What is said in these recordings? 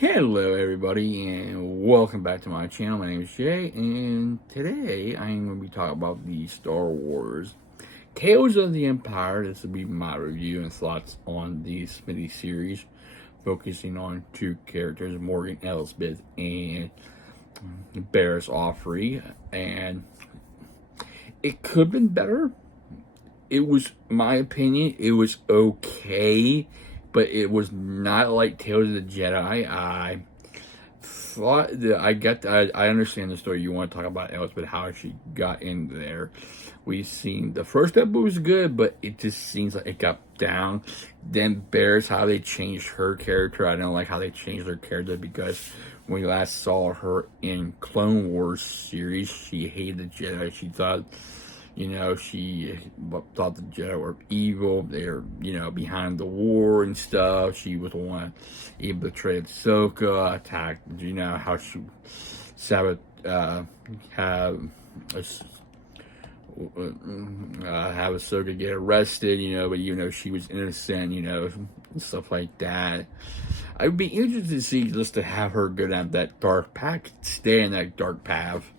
Hello everybody and welcome back to my channel. My name is Jay and today I am going to be talking about the Star Wars Tales of the Empire. This will be my review and thoughts on the Smitty series, focusing on two characters, Morgan Elsbeth and Barriss Offee. And it could have been better. It was, my opinion, it was okay, but it was not like Tales of the Jedi. I thought that I understand the story you want to talk about Ellis, but how she got in there. We've seen the first episode was good, but it just seems like it got down. Then Barriss, how they changed her character. I don't like how they changed her character because when we last saw her in Clone Wars series, she hated the Jedi. She thought, she thought the Jedi were evil. They're, behind the war and stuff. She was the one able to trade Ahsoka, attack, how she have Ahsoka get arrested, but she was innocent, and stuff like that. I'd be interested to see just to have her go down that dark path, stay in that dark path,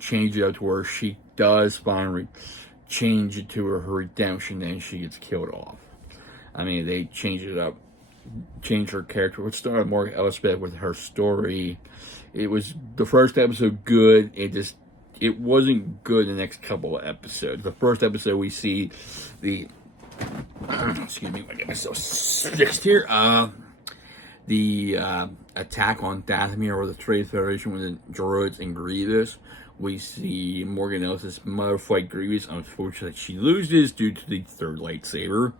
change it up to where she does finally change it to her redemption, and she gets killed off. I mean, they change it up, change her character. What started Morgan Elsbeth with her story. It was the first episode good. It wasn't good the next couple of episodes. The first episode we see the excuse me, I get myself fixed here. The attack on Dathomir or the Trade Federation with the droids and Grievous. We see Morgan Elsbeth's mother fight Grievous. Unfortunately, she loses due to the third lightsaber.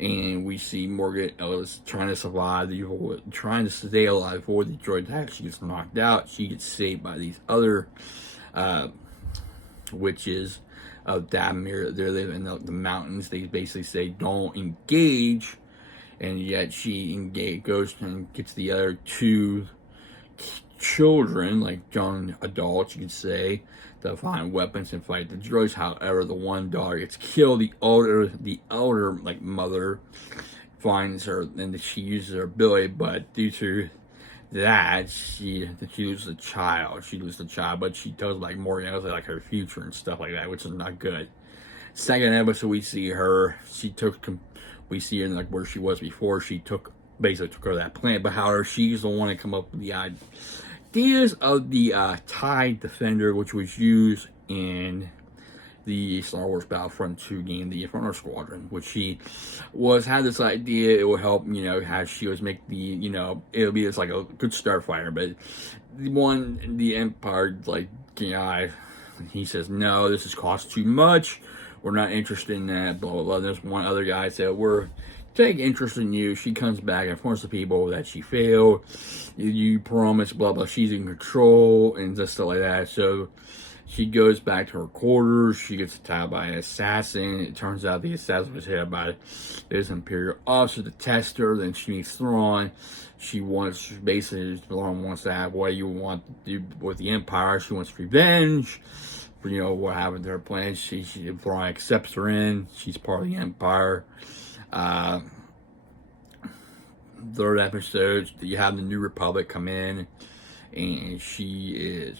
And we see Morgan Ellis trying to survive, trying to stay alive before the droid attack. She gets knocked out. She gets saved by these other witches of Dathomir. They live in the mountains. They basically say don't engage, and yet she goes and gets the other two children, like young adults, you could say, to find weapons and fight the droids. However, the one daughter gets killed. The elder like mother finds her, and she uses her ability, but due to that, she loses the child. She loses the child, but she tells like Morgan like her future and stuff like that, which is not good. Second episode, we see her. We see her like where she was before. She basically took her to that planet, but however, she's the one to come up with the ideas of the TIE Defender, which was used in the Star Wars Battlefront 2 game, the Inferno Squadron, which she had this idea. It will help, how she was make the, it'll be just like a good starfighter, but the Empire, like, he says, no, this has cost too much. We're not interested in that, blah, blah, blah. There's one other guy said, we're take interest in you. She comes back and informs the people that she failed. You promise, blah, blah. She's in control and just stuff like that. So she goes back to her quarters. She gets attacked by an assassin. It turns out the assassin was hit by this Imperial officer to test her. Then she meets Thrawn. Basically, Thrawn wants to have what you want to do with the Empire. She wants revenge for, what happened to her plans. Thrawn accepts her in. She's part of the Empire. Third episode, you have the New Republic come in, and she is,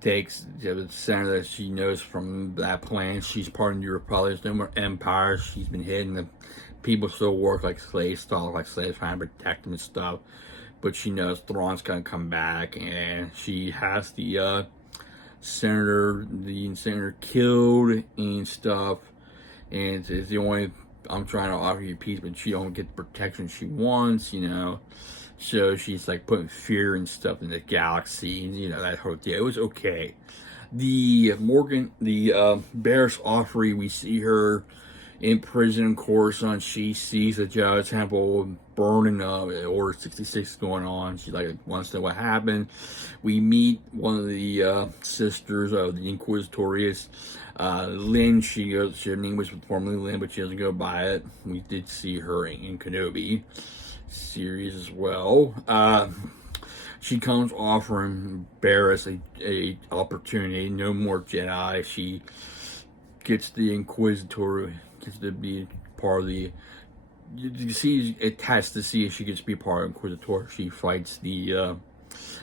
takes the center that she knows from that plan. She's part of the New Republic. There's no more Empire. She's been hidden. The people still work like slaves, trying to protect them and stuff. But she knows Thrawn's gonna come back, and she has the senator killed and stuff. And it's the only, I'm trying to offer you peace, but she don't get the protection she wants, So she's like putting fear and stuff in the galaxy, and that whole deal. It was okay. The Barriss Offee, we see her in prison in Coruscant. She sees the Jedi Temple burning up, Order 66 going on. She wants to know what happened. We meet one of the sisters of the Inquisitorius, Lynn. Her name was formerly Lynn, but she doesn't go by it. We did see her in Kenobi series as well. She comes offering Barriss a opportunity. No more Jedi. She gets the Inquisitor, gets to be part of the you see it tests to see if she gets to be part of Inquisitor. She fights the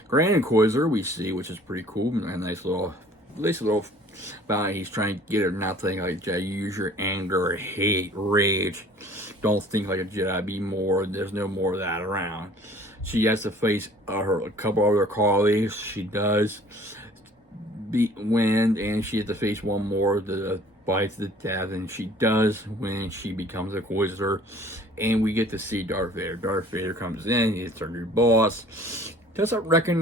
Grand Inquisitor, we see, which is pretty cool. A nice little about it. He's trying to get her not to think like a Jedi. Use your anger, hate, rage. Don't think like a Jedi. Be more. There's no more of that around. She has to face a couple other colleagues. She does win, and she has to face one more the fight to the death, and she does win. She becomes a Inquisitor, and we get to see Darth Vader. Darth Vader comes in. He's our new boss. Doesn't reckon,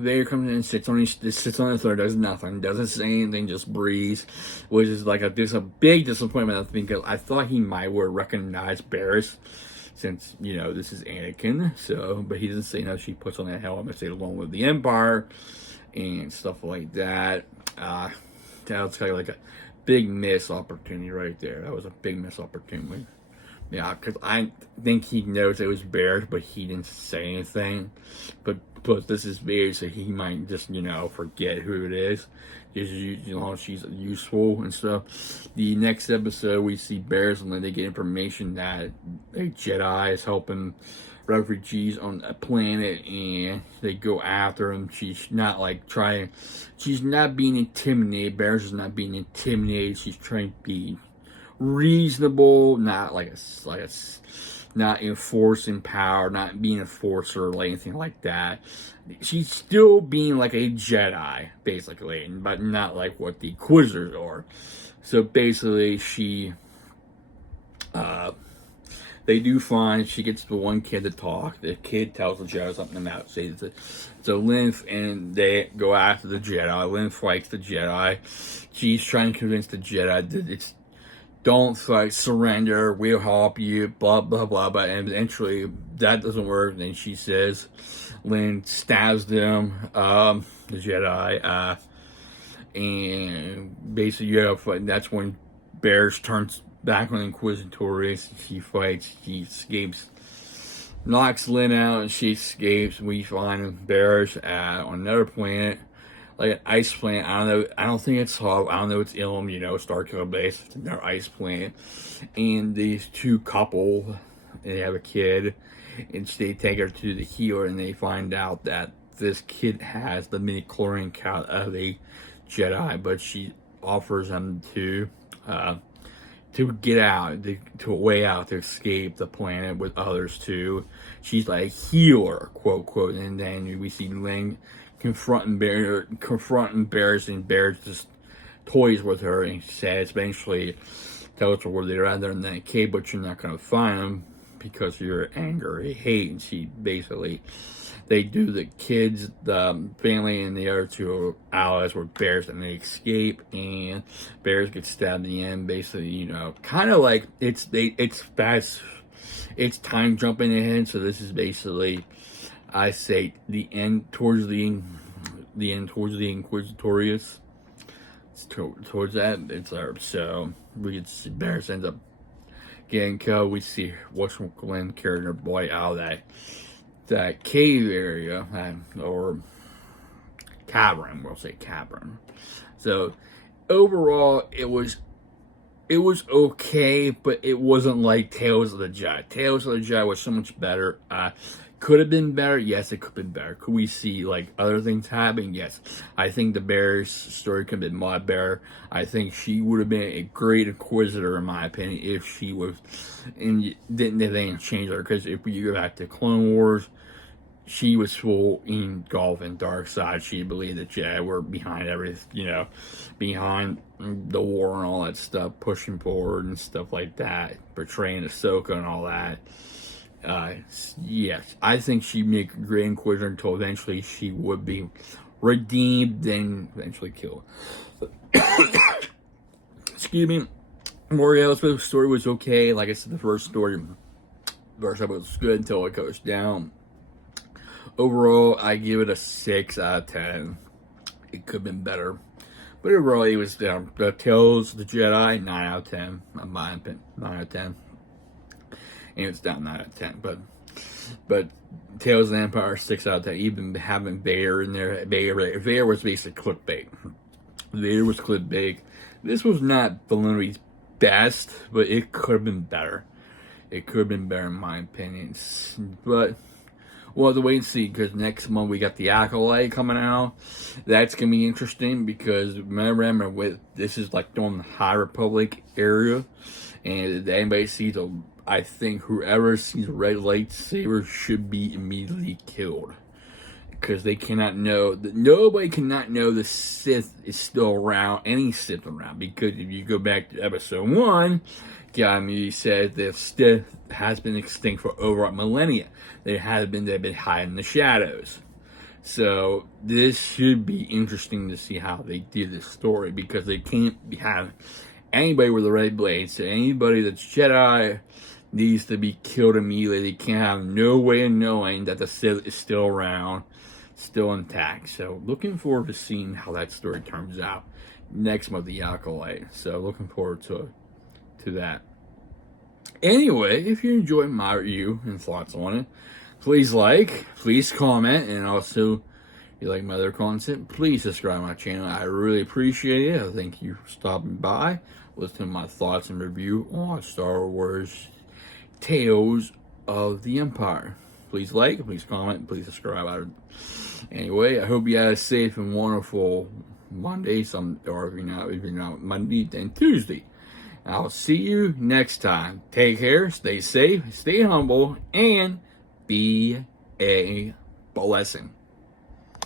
Vader comes in, sits on his throne, does nothing, doesn't say anything, just breathes, which is like a big disappointment. I think I thought he might would recognize Barriss, since this is Anakin. So, but he doesn't say no. She puts on that helmet, stayed along with the Empire, and stuff like that. That was kind of like a big missed opportunity right there. That was a big missed opportunity. Yeah, because I think he knows it was Barriss, but he didn't say anything. But this is Vader, so he might just, forget who it is. Just, she's useful and stuff. The next episode, we see Barriss, and then they get information that a Jedi is helping refugees on a planet, and they go after him. She's not she's not being intimidated. Barriss is not being intimidated. She's trying to be reasonable, not not enforcing power, not being a enforcer or anything like that. She's still being like a Jedi, basically, but not like what the Inquisitors are. So basically, they do find, she gets the one kid to talk. The kid tells the Jedi something about, say it's a lymph, and they go after the Jedi. Lymph fights the Jedi. She's trying to convince the Jedi that it's don't fight, surrender, we'll help you, blah, blah, blah, but eventually that doesn't work. Then she says, Lynn stabs them, the Jedi, and basically, that's when Barriss turns back on Inquisitorius. She fights, she escapes, knocks Lynn out, and she escapes. We find Barriss on another planet, like an ice planet. I don't think it's Hoth. I don't know it's Ilum, Starkiller base. It's another ice planet. And these two couple, they have a kid, and they take her to the healer, and they find out that this kid has the midi-chlorian count of a Jedi, but she offers them to get out, to a way out, to escape the planet with others too. She's like healer, quote, quote, and then we see Ling confronting Barriss, and Barriss just toys with her, and says, eventually tells her where they're at in that cave, but you're not going to find them because of your anger, hate. And she basically, they do the kids, the family, and the other two allies with Barriss, and they escape, and Barriss gets stabbed in the end. Basically, kind of like it's fast, it's time jumping ahead. So this is basically, I say, the end towards the Inquisitorius. Towards that, it's so we could see Barriss ends up getting killed. We see Glenn carrying her boy out of that cave area, or cavern. We'll say cavern. So overall, it was okay, but it wasn't like Tales of the Jedi. Tales of the Jedi was so much better. Could have been better? Yes, it could have been better. Could we see other things happen? Yes. I think the Barriss story could have been much better. I think she would have been a great Inquisitor, in my opinion, if she was, and didn't change her. Because if you go back to Clone Wars, she was full engulfed in dark side. She believed that Jedi were behind everything, behind the war and all that stuff, pushing forward and stuff like that, portraying Ahsoka and all that. Yes, I think she'd make a great Inquisitor until eventually she would be redeemed, then eventually killed. Excuse me. Morio's story was okay. Like I said, the first episode was good until it goes down. Overall, I give it a 6 out of 10. It could have been better. But overall, it was down. Tales of the Jedi, 9 out of 10. In my opinion, 9 out of 10. And it's down 9 out of 10. But Tales of the Empire, 6 out of 10. Even having Vader in there, Vader was basically clickbait. Vader was clickbait. This was not Filoni's best, but it could have been better. It could have been better in my opinion. But we'll have to wait and see, because next month we got the Acolyte coming out. That's going to be interesting, because remember this is like during the High Republic area. And if anybody sees I think whoever sees a red lightsaber should be immediately killed. Because they cannot know, nobody cannot know the Sith is still around, any Sith around. Because if you go back to episode 1, Gammy said the Sith has been extinct for over a millennia. They've been hiding in the shadows. So this should be interesting to see how they do this story, because they can't have anybody with a red blade. So anybody that's Jedi needs to be killed immediately. They can't have no way of knowing that the Sith is still around, still intact. So looking forward to seeing how that story turns out next month, the Acolyte. So looking forward to that. Anyway, if you enjoyed my review and thoughts on it, please like, please comment, and also if you like my other content, please subscribe to my channel. I really appreciate it. I thank you for stopping by, listening to my thoughts and review on Star Wars Tales of the Empire. Please like, please comment, please subscribe. Anyway, I hope you had a safe and wonderful Monday, or if you're not Monday, then Tuesday. I'll see you next time. Take care, stay safe, stay humble, and be a blessing.